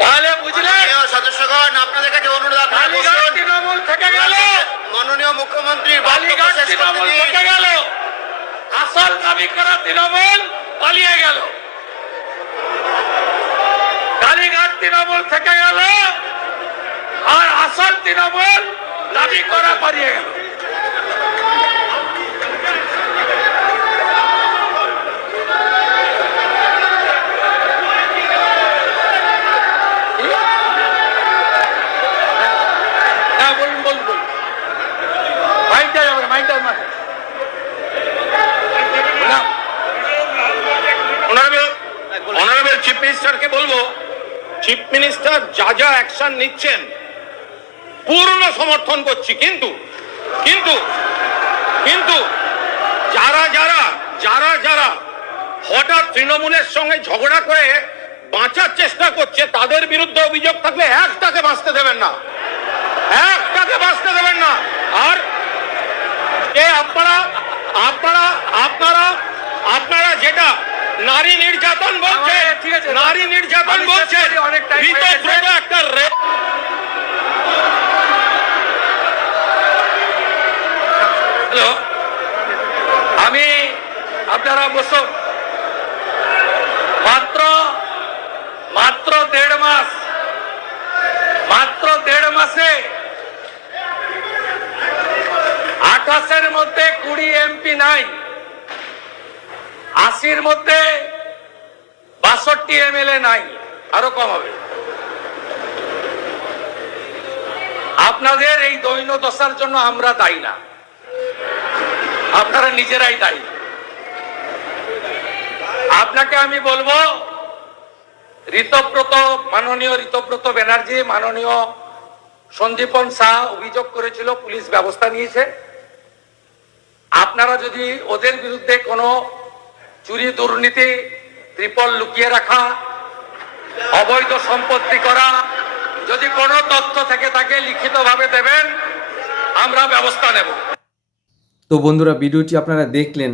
তাহলে বুঝলেন সদস্যগণ, আপনাদের কাছে অনুরোধ, আপনারা বালিঘাট বসুন। তৃণমূল থেকে গেল, মাননীয় মুখ্যমন্ত্রীর বক্তব্য বালিঘাট শেষ করতে তৃণমূল দিন। থেকে গেল, আসল দাবি করা তৃণমূল পালিয়ে গেল। কালীঘাট তৃণমূল থেকে গেল আর আসল তৃণমূল দাবি করা পালিয়ে গেল। হ্যাঁ, বলুন বলুন বলুন। মাইকটা যাবে, মাইকটা মাঠে। অনারেবল চিফ মিনিস্টারকে বলবো, চিফ মিনিস্টার যা যা অ্যাকশন নিচ্ছেন পূর্ণ সমর্থন করছি, কিন্তু কিন্তু কিন্তু যারা যারা যারা যারা হঠাৎ তৃণমূলের সঙ্গে ঝগড়া করে বাঁচার চেষ্টা করছে তাদের বিরুদ্ধে অভিযোগ থাকলে একটাকে বাঁচতে দেবেন না, একটাকে বাঁচতে দেবেন না। আর আপনারা আপনারা আপনারা আপনারা যেটা নারী নির্যাতন বলছে, ঠিক আছে, নারী নির্যাতন বলছে, অনেক টাইম হয়ে গেছে। একটা রেপ। হ্যালো, আমি আপনারা বসুন। মাত্র মাত্র 1.5 মাস, মাত্র 1.5 মাসে 28-এর মধ্যে 20 এমপি নাই, 80-র মধ্যে 62 এমএলএ নাই, আরো কম হবে। আপনাদের এই দৈন্য দশার জন্য আমরা দায়ী না, আপনারা নিজেরাই দায়ী। আপনাকে আমি বলবো, ঋতব্রত, মাননীয় ঋতব্রত ব্যানার্জি, মাননীয় সঞ্জীবন শাহ অভিযোগ করেছিল, পুলিশ ব্যবস্থা নিয়েছে। আপনারা যদি ওদের বিরুদ্ধে কোনো চুরি, দুর্নীতি, ত্রিপল লুকিয়ে রাখা, অবৈধ সম্পত্তি করা, যদি কোনো তথ্য থেকে থাকে লিখিতভাবে দেবেন, আমরা ব্যবস্থা নেব। তো বন্ধুরা, ভিডিওটি আপনারা দেখলেন।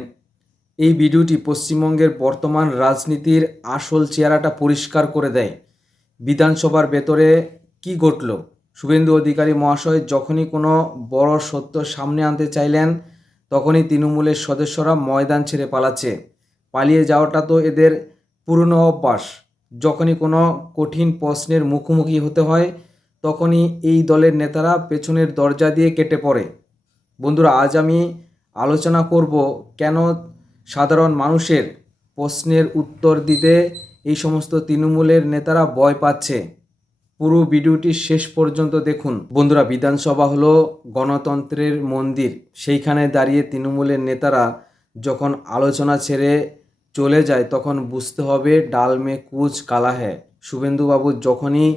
এই ভিডিওটি পশ্চিমবঙ্গের বর্তমান রাজনীতির আসল চেহারাটা পরিষ্কার করে দেয়। বিধানসভার ভেতরে কি ঘটল, শুভেন্দু অধিকারী মহাশয় যখনই কোনো বড় সত্য সামনে আনতে চাইলেন তখনই তৃণমূলের সদস্যরা ময়দান ছেড়ে পালাচ্ছে। পালিয়ে যাওয়াটা তো এদের পুরনো অভ্যাস। যখনই কোনো কঠিন প্রশ্নের মুখোমুখি হতে হয় তখনই এই দলের নেতারা পেছনের দরজা দিয়ে কেটে পড়ে। বন্ধুরা, আজ আমি আলোচনা করব কেন সাধারণ মানুষের প্রশ্নের উত্তর দিতে এই সমস্ত তৃণমূলের নেতারা ভয় পাচ্ছে। পুরো ভিডিওটি শেষ পর্যন্ত দেখুন। বন্ধুরা, বিধানসভা হলো গণতন্ত্রের মন্দির। সেইখানে দাঁড়িয়ে তৃণমূলের নেতারা যখন আলোচনা ছেড়ে চলে যায় তখন বুঝতে হবে ডাল মে কুচ কালা হ্যায়। শুভেন্দুবাবু যখনই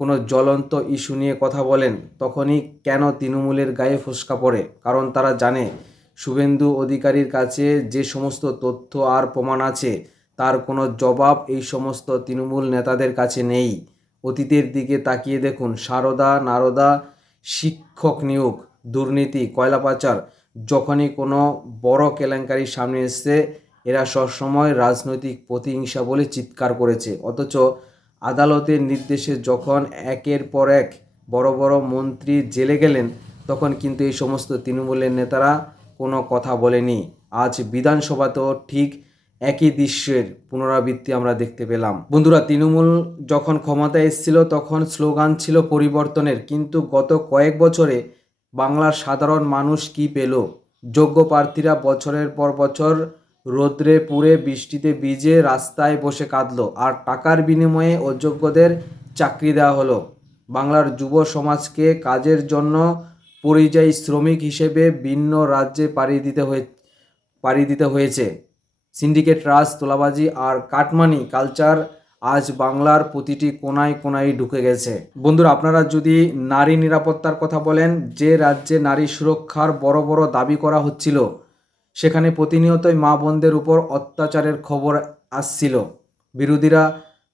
কোনো জ্বলন্ত ইস্যু নিয়ে কথা বলেন তখনই কেন তৃণমূলের গায়ে ফোস্কা পড়ে, কারণ তারা জানে শুভেন্দু অধিকারীর কাছে যে সমস্ত তথ্য আর প্রমাণ আছে তার কোনো জবাব এই সমস্ত তৃণমূল নেতাদের কাছে নেই। অতীতের দিকে তাকিয়ে দেখুন, সারদা, নারদা, শিক্ষক নিয়োগ, দুর্নীতি, কয়লা পাচার, যখনই কোনো বড় কেলেঙ্কারি সামনে এসছে এরা সবসময় রাজনৈতিক প্রতিহিংসা বলে চিৎকার করেছে। অথচ আদালতের নির্দেশে যখন একের পর এক বড় বড় মন্ত্রী জেলে গেলেন তখন কিন্তু এই সমস্ত তৃণমূলের নেতারা কোনো কথা বলেনি। আজ বিধানসভাতেও ঠিক একই দৃশ্যের পুনরাবৃত্তি আমরা দেখতে পেলাম। বন্ধুরা, তৃণমূল যখন ক্ষমতায় এসেছিল তখন স্লোগান ছিল পরিবর্তনের, কিন্তু গত কয়েক বছরে বাংলার সাধারণ মানুষ কি পেল? যোগ্য প্রার্থীরা বছরের পর বছর রোদ্রে পুড়ে বৃষ্টিতে ভিজে রাস্তায় বসে কাঁদলো, আর টাকার বিনিময়ে অযোগ্যদের চাকরি দেওয়া হলো। বাংলার যুব সমাজকে কাজের জন্য পরিযায়ী শ্রমিক হিসেবে ভিন্ন রাজ্যে পাড়ি দিতে হয়েছে। সিন্ডিকেট রাজ, তোলাবাজি আর কাটমানি কালচার আজ বাংলার প্রতিটি কোনায় কোনায় ঢুকে গেছে। বন্ধুরা, আপনারা যদি নারী নিরাপত্তার কথা বলেন, যে রাজ্যে নারী সুরক্ষার বড় বড় দাবি করা হচ্ছিল সেখানে প্রতিনিয়তই মা বোনদের উপর অত্যাচারের খবর আসছিল। বিরোধীরা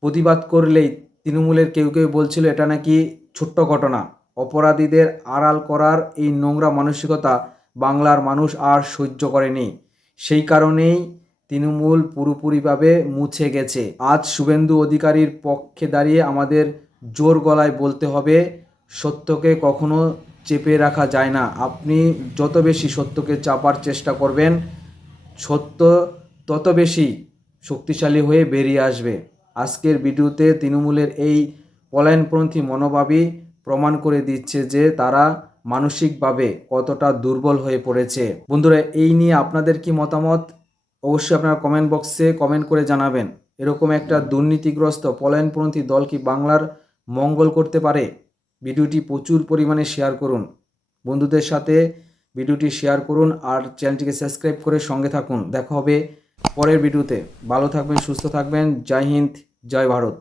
প্রতিবাদ করলেই তৃণমূলের কেউ কেউ বলছিল এটা নাকি ছোট্ট ঘটনা। অপরাধীদের আড়াল করার এই নোংরা মানসিকতা বাংলার মানুষ আর সহ্য করেনি। সেই কারণেই তৃণমূল পুরোপুরিভাবে মুছে গেছে। আজ শুভেন্দু অধিকারীর পক্ষে দাঁড়িয়ে আমাদের জোর গলায় বলতে হবে, সত্যকে কখনো চেপে রাখা যায় না। আপনি যত বেশি সত্যকে চাপার চেষ্টা করবেন, সত্য তত বেশি শক্তিশালী হয়ে বেরিয়ে আসবে। আজকের ভিডিওতে তৃণমূলের এই পলায়নপন্থী মনোভাবই প্রমাণ করে দিচ্ছে যে তারা মানসিকভাবে কতটা দুর্বল হয়ে পড়েছে। বন্ধুরা, এই নিয়ে আপনাদের কি মতামত অবশ্যই আপনারা কমেন্ট বক্সে কমেন্ট করে জানাবেন। এরকম একটা দুর্নীতিগ্রস্ত পলায়নপন্থী দল কি বাংলার মঙ্গল করতে পারে? ভিডিওটি প্রচুর পরিমাণে শেয়ার করুন, বন্ধুদের সাথে ভিডিওটি শেয়ার করুন আর চ্যানেলটিকে সাবস্ক্রাইব করে সঙ্গে থাকুন। দেখা হবে পরের ভিডিওতে। ভালো থাকবেন, সুস্থ থাকবেন। জয় হিন্দ, জয় ভারত।